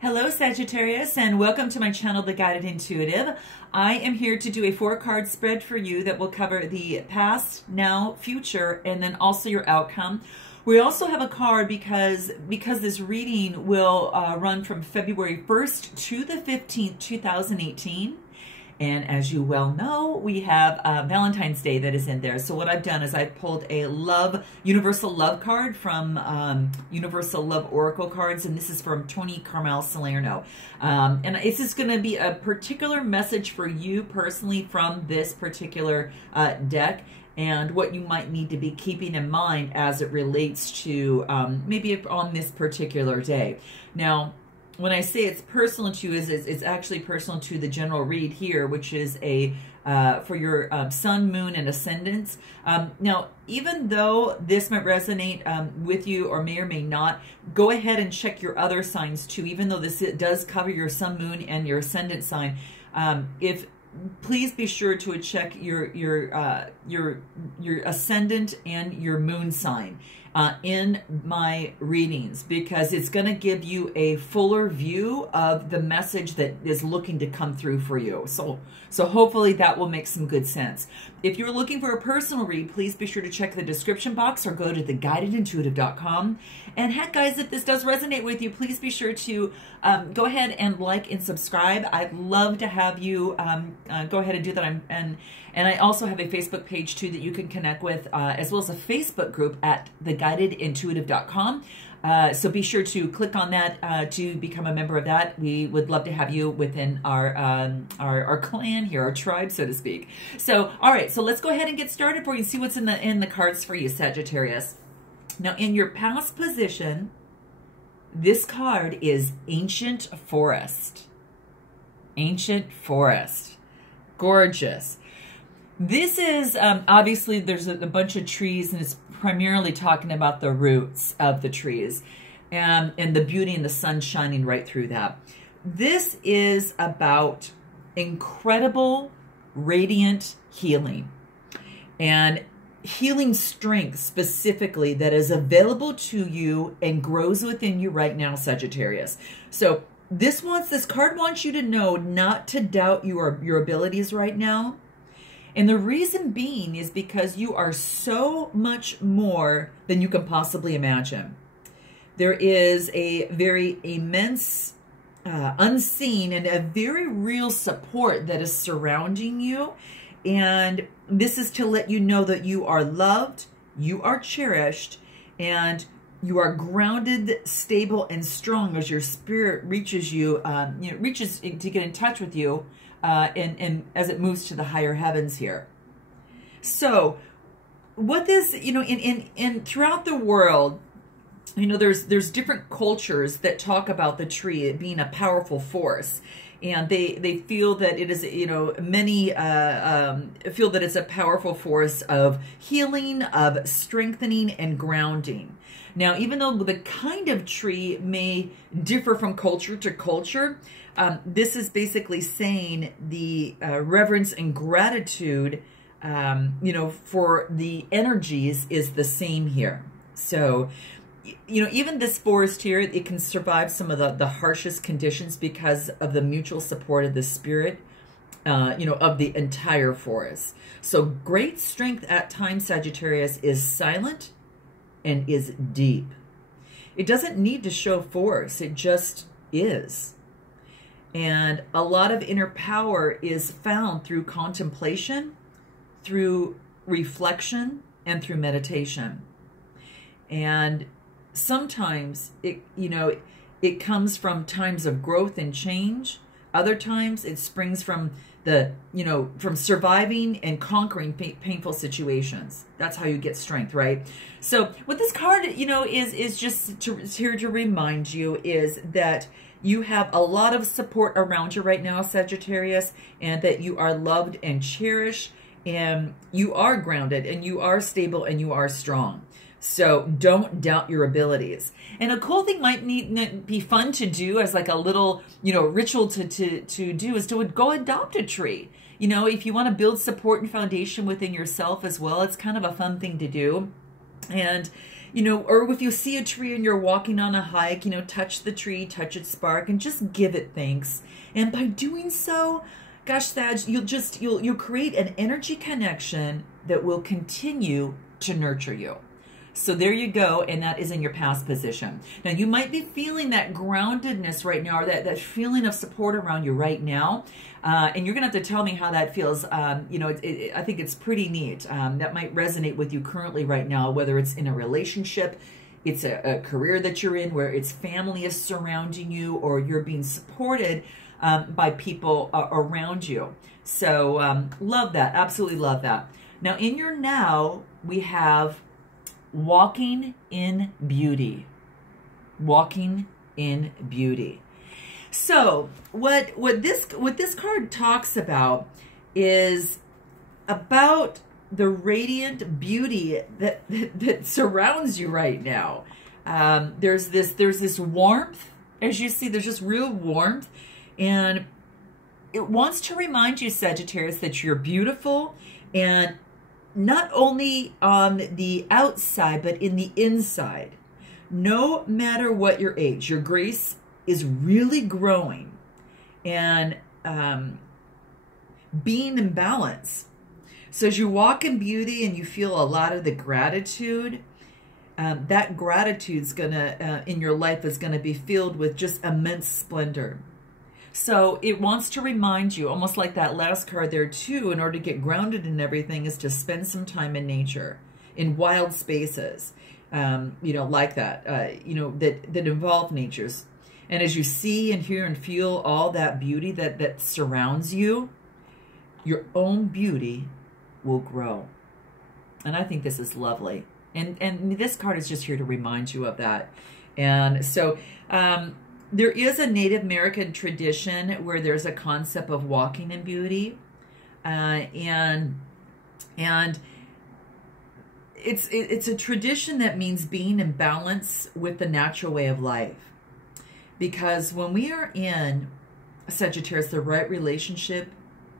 Hello Sagittarius, and welcome to my channel, The Guided Intuitive. I am here to do a 4-card spread for you that will cover the past, now, future, and then also your outcome. We also have a card because this reading will run from February 1st to the 15th, 2018. And as you well know, we have Valentine's Day that is in there. So what I've done is I pulled a universal love card from Universal Love Oracle cards, and this is from Tony Carmel Salerno. And it's just going to be a particular message for you personally from this particular deck, and what you might need to be keeping in mind as it relates to maybe on this particular day. Now, when I say it's personal to you, it's actually personal to the general read here, which is a for your sun, moon, and ascendants. Now, even though this might resonate with you or may not, go ahead and check your other signs too. Even though this does cover your sun, moon, and your ascendant sign, please be sure to check your ascendant and your moon sign in my readings, because it's going to give you a fuller view of the message that is looking to come through for you. So hopefully that will make some good sense. If you're looking for a personal read, please be sure to check the description box or go to theguidedintuitive.com. And heck, guys, if this does resonate with you, please be sure to go ahead and like and subscribe. I'd love to have you go ahead and do that. And I also have a Facebook page too that you can connect with, as well as a Facebook group at theguidedintuitive.com. So be sure to click on that to become a member of that. We would love to have you within our clan here, our tribe, so to speak. So, all right, so let's go ahead and get started for you and see what's in the cards for you, Sagittarius. Now, in your past position, this card is Ancient Forest. Ancient Forest. Gorgeous. This is, obviously, there's a bunch of trees, and it's primarily talking about the roots of the trees and the beauty and the sun shining right through that. This is about incredible, radiant healing and healing strength specifically that is available to you and grows within you right now, Sagittarius. So this card wants you to know not to doubt your abilities right now. And the reason being is because you are so much more than you can possibly imagine. There is a very immense, unseen, and a very real support that is surrounding you. And this is to let you know that you are loved, you are cherished, and you are grounded, stable, and strong as your spirit reaches you, reaches to get in touch with you. And as it moves to the higher heavens here. So what this, in throughout the world, there's different cultures that talk about the tree, it being a powerful force. And they feel that it is, many feel that it's a powerful force of healing, of strengthening, and grounding. Now, even though the kind of tree may differ from culture to culture, this is basically saying the reverence and gratitude, for the energies is the same here. So, even this forest here, it can survive some of the harshest conditions because of the mutual support of the spirit, of the entire forest. So great strength at times, Sagittarius, is silent and is deep. It doesn't need to show force. It just is. And a lot of inner power is found through contemplation, through reflection, and through meditation. And sometimes it comes from times of growth and change. Other times it springs from from surviving and conquering painful situations. That's how you get strength, right? So what this card, is just here to remind you is that you have a lot of support around you right now, Sagittarius, and that you are loved and cherished, and you are grounded, and you are stable, and you are strong. So don't doubt your abilities. And a cool thing might be fun to do as like a little, ritual to do is to go adopt a tree. If you want to build support and foundation within yourself as well, it's kind of a fun thing to do. And you know, or if you see a tree and you're walking on a hike, you know, touch the tree, touch its bark, and just give it thanks. And by doing so, gosh, Sag, you'll create an energy connection that will continue to nurture you. So there you go, and that is in your past position. Now, you might be feeling that groundedness right now, or that feeling of support around you right now, and you're going to have to tell me how that feels. You know, I think it's pretty neat. That might resonate with you currently right now, whether it's in a relationship, it's a career that you're in, where it's family is surrounding you, or you're being supported by people around you. So love that, absolutely love that. Now, in your now, we have walking in beauty. Walking in beauty. So what this card talks about is about the radiant beauty that surrounds you right now. There's this warmth, as you see. There's just real warmth, and it wants to remind you, Sagittarius, that you're beautiful, and not only on the outside, but in the inside. No matter what your age, your grace is really growing and being in balance. So as you walk in beauty and you feel a lot of the gratitude, that gratitude's gonna, in your life, is gonna be filled with just immense splendor. So it wants to remind you, almost like that last card there too, in order to get grounded in everything, is to spend some time in nature, in wild spaces, you know, like that, you know, that involve natures. And as you see and hear and feel all that beauty that surrounds you, your own beauty will grow. And I think this is lovely. And this card is just here to remind you of that. And so, there is a Native American tradition where there's a concept of walking in beauty, and it's a tradition that means being in balance with the natural way of life. Because when we are in, Sagittarius, the right relationship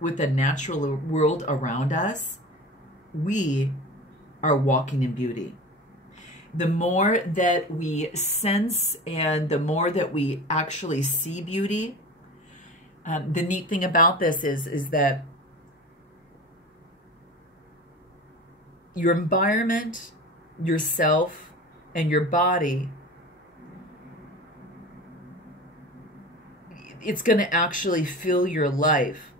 with the natural world around us, we are walking in beauty. The more that we sense and the more that we actually see beauty, the neat thing about this is that your environment, yourself, and your body, it's going to actually fill your life.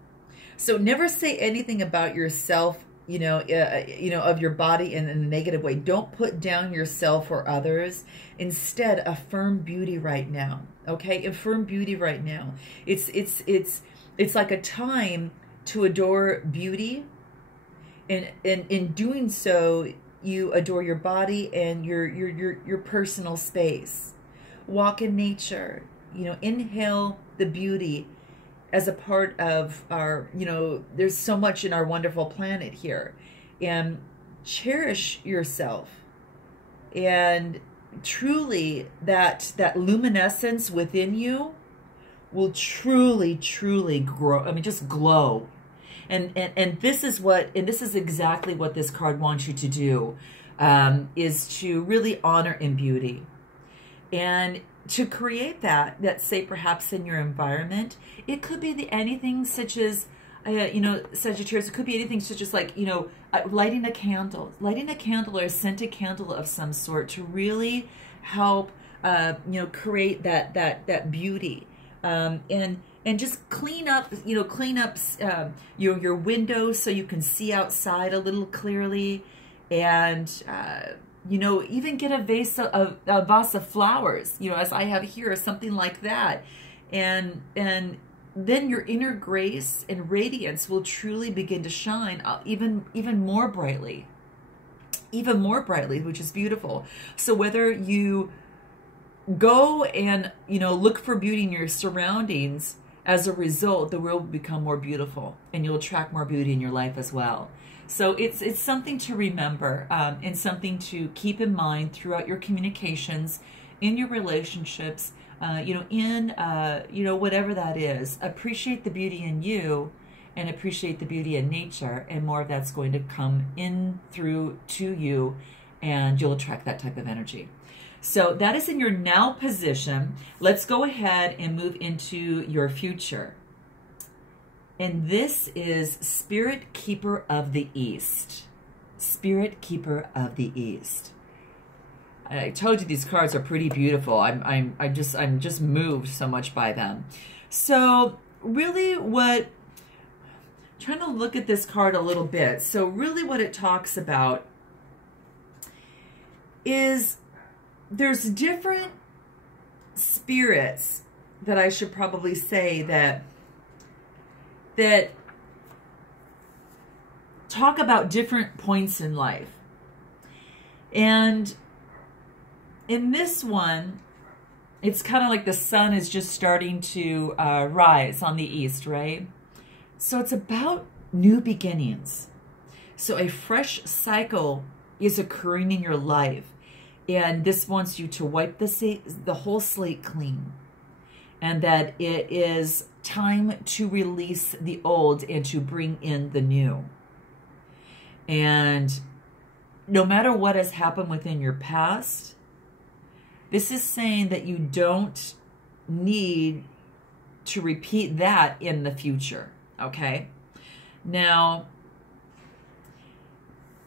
So never say anything about yourself, you know, of your body in a negative way. Don't put down yourself or others. Instead, affirm beauty right now. Okay, affirm beauty right now. It's like a time to adore beauty, and in doing so, you adore your body and your personal space. Walk in nature. You know, inhale the beauty as a part of our, you know, there's so much in our wonderful planet here. And cherish yourself. And truly, that luminescence within you will truly, truly grow. I mean, just glow. And this is exactly what this card wants you to do, is to really honor in beauty. And to create that say perhaps in your environment, it could be anything such as, you know, Sagittarius, it could be anything such as, like, you know, lighting a candle or a scented candle of some sort to really help, you know, create that beauty, and just clean up your windows so you can see outside a little clearly, and you know, even get a vase of flowers, you know, as I have here, or something like that. And then your inner grace and radiance will truly begin to shine even more brightly, which is beautiful. So whether you go and, you know, look for beauty in your surroundings, as a result, the world will become more beautiful, and you'll attract more beauty in your life as well. So it's something to remember, and something to keep in mind throughout your communications, in your relationships, you know, in, you know, whatever that is. Appreciate the beauty in you, and appreciate the beauty in nature, and more of that's going to come in through to you and you'll attract that type of energy. So that is in your now position. Let's go ahead and move into your future. And this is Spirit Keeper of the East. Spirit Keeper of the East. I told you these cards are pretty beautiful. I'm just moved so much by them. So really trying to look at this card a little bit. So really what it talks about is there's different spirits that I should probably say that talk about different points in life. And in this one, it's kind of like the sun is just starting to rise on the east, right? So it's about new beginnings. So a fresh cycle is occurring in your life. And this wants you to wipe the whole slate clean. And that it is time to release the old and to bring in the new. And no matter what has happened within your past, this is saying that you don't need to repeat that in the future, okay? Now,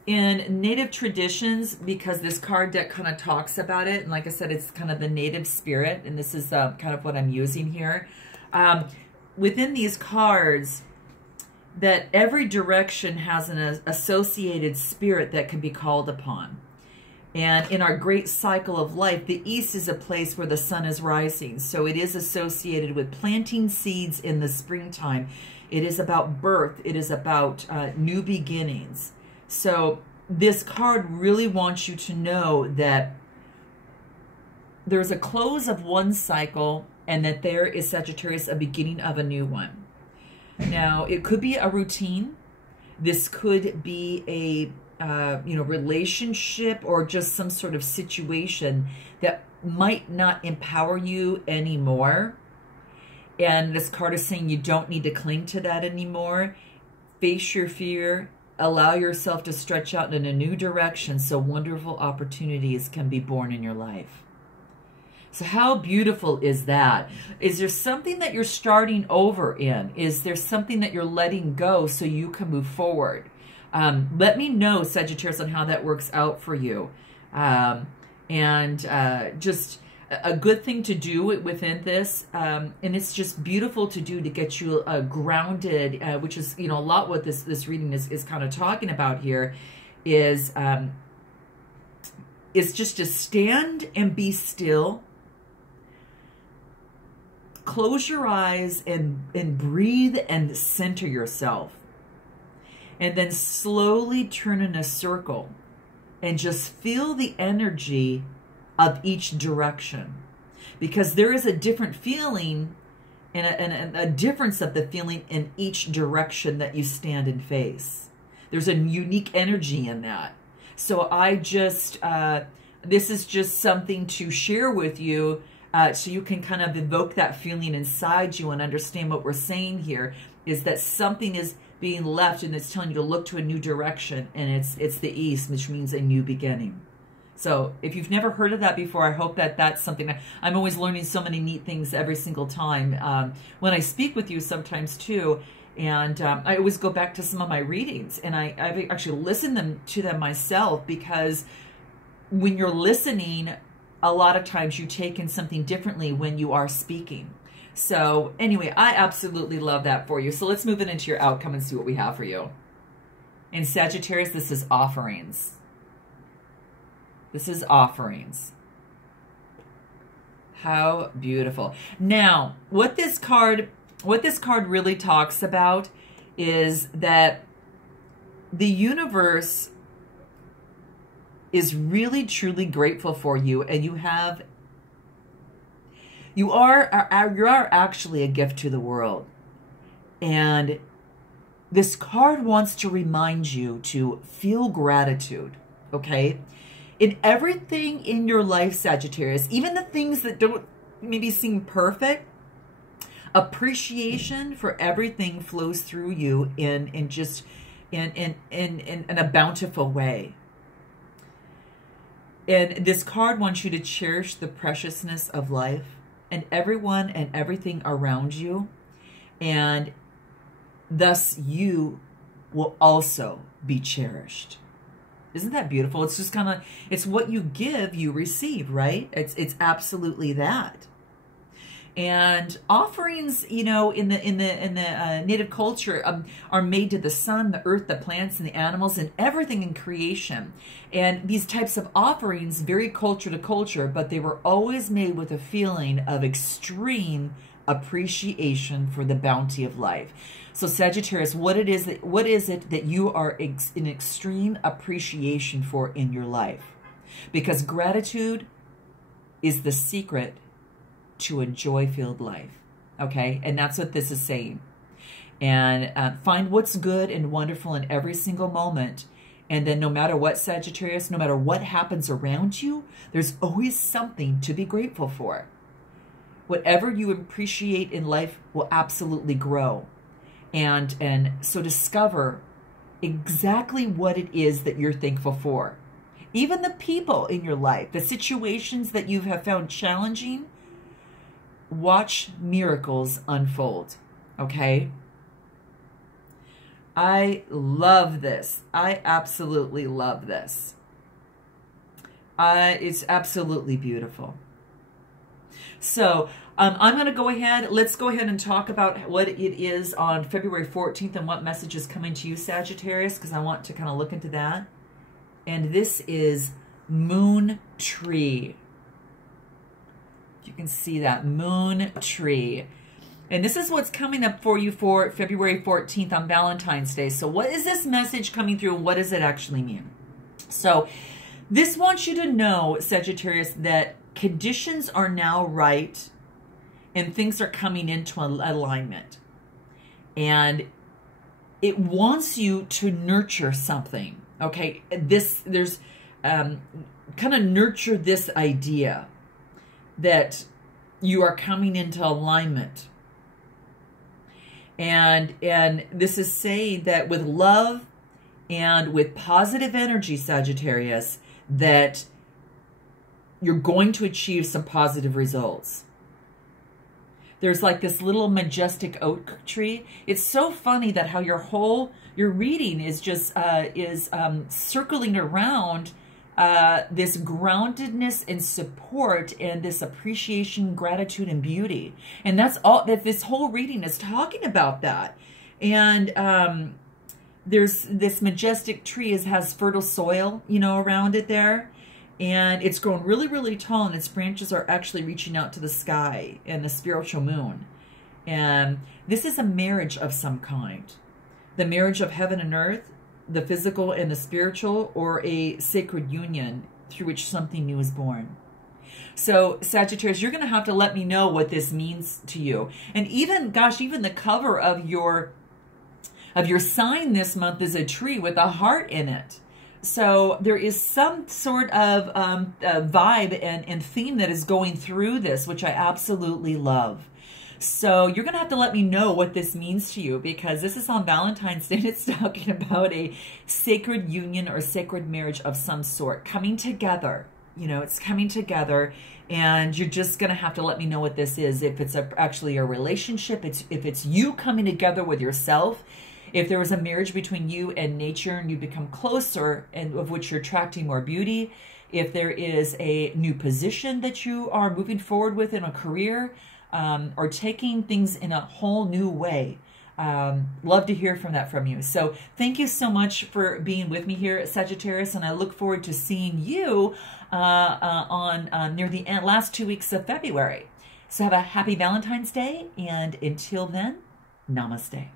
in native traditions, because this card deck kind of talks about it, and like I said, it's kind of the native spirit, and this is kind of what I'm using here. Within these cards, that every direction has an associated spirit that can be called upon. And in our great cycle of life, the east is a place where the sun is rising. So it is associated with planting seeds in the springtime. It is about birth. It is about new beginnings. So this card really wants you to know that there's a close of one cycle and that there is, Sagittarius, a beginning of a new one. Now, it could be a routine. This could be a relationship or just some sort of situation that might not empower you anymore. And this card is saying you don't need to cling to that anymore. Face your fear. Allow yourself to stretch out in a new direction so wonderful opportunities can be born in your life. So how beautiful is that? Is there something that you're starting over in? Is there something that you're letting go so you can move forward? Let me know, Sagittarius, on how that works out for you. Just a good thing to do within this, and it's just beautiful to do to get you grounded, which is, a lot what this reading is kind of talking about here, is just to stand and be still. Close your eyes and breathe and center yourself. And then slowly turn in a circle and just feel the energy of each direction. Because there is a different feeling and a difference of the feeling in each direction that you stand and face. There's a unique energy in that. So this is just something to share with you so you can kind of evoke that feeling inside you and understand what we're saying here is that something is being left and it's telling you to look to a new direction, and it's the east, which means a new beginning. So if you've never heard of that before, I hope that that's something that I'm always learning so many neat things every single time when I speak with you sometimes too. And I always go back to some of my readings, and I've actually listened to them myself, because when you're listening, a lot of times you take in something differently when you are speaking. So anyway, I absolutely love that for you. So let's move it into your outcome and see what we have for you. In Sagittarius, this is offerings. This is offerings. How beautiful. Now, what this card really talks about is that the universe is really truly grateful for you, and you are actually a gift to the world. And this card wants to remind you to feel gratitude, okay? In everything in your life, Sagittarius, even the things that don't maybe seem perfect, appreciation for everything flows through you in a bountiful way. And this card wants you to cherish the preciousness of life and everyone and everything around you. And thus you will also be cherished. Isn't that beautiful? It's just kind of, it's what you give, you receive, right? It's absolutely that. And offerings, you know, in the native culture are made to the sun, the earth, the plants, and the animals, and everything in creation. And these types of offerings vary culture to culture, but they were always made with a feeling of extreme appreciation for the bounty of life. So Sagittarius, what is it that you are in extreme appreciation for in your life? Because gratitude is the secret to a joy-filled life, okay? And that's what this is saying. And find what's good and wonderful in every single moment. And then no matter what, Sagittarius, no matter what happens around you, there's always something to be grateful for. Whatever you appreciate in life will absolutely grow. And so discover exactly what it is that you're thankful for. Even the people in your life, the situations that you have found challenging, watch miracles unfold, okay? I love this. I absolutely love this. It's absolutely beautiful. So I'm going to go ahead. Let's go ahead and talk about what it is on February 14th and what message is coming to you, Sagittarius, because I want to kind of look into that. And this is Moon Tree. You can see that Moon Tree. And this is what's coming up for you for February 14th on Valentine's Day. So what is this message coming through and what does it actually mean? So this wants you to know, Sagittarius, that conditions are now right and things are coming into alignment. And it wants you to nurture something. Okay, there's kind of nurture this idea that you are coming into alignment. And this is saying that with love and with positive energy, Sagittarius, that you're going to achieve some positive results. There's like this little majestic oak tree. It's so funny that how your reading is just circling around this groundedness and support and this appreciation, gratitude, and beauty. And that's all that this whole reading is talking about, that. And there's this majestic tree has fertile soil, you know, around it there. And it's grown really, really tall, and its branches are actually reaching out to the sky and the spiritual moon. And this is a marriage of some kind. The marriage of heaven and earth, the physical and the spiritual, or a sacred union through which something new is born. So Sagittarius, you're going to have to let me know what this means to you. And even, gosh, even the cover of your sign this month is a tree with a heart in it. So there is some sort of vibe and theme that is going through this, which I absolutely love. So you're going to have to let me know what this means to you, because this is on Valentine's Day and it's talking about a sacred union or sacred marriage of some sort coming together. You know, it's coming together, and you're just going to have to let me know what this is. If it's actually a relationship, if it's you coming together with yourself, if there was a marriage between you and nature and you become closer and of which you're attracting more beauty, if there is a new position that you are moving forward with in a career, or taking things in a whole new way. Love to hear from that from you. So thank you so much for being with me here at Sagittarius, and I look forward to seeing you near the last 2 weeks of February. So have a happy Valentine's Day, and until then, namaste.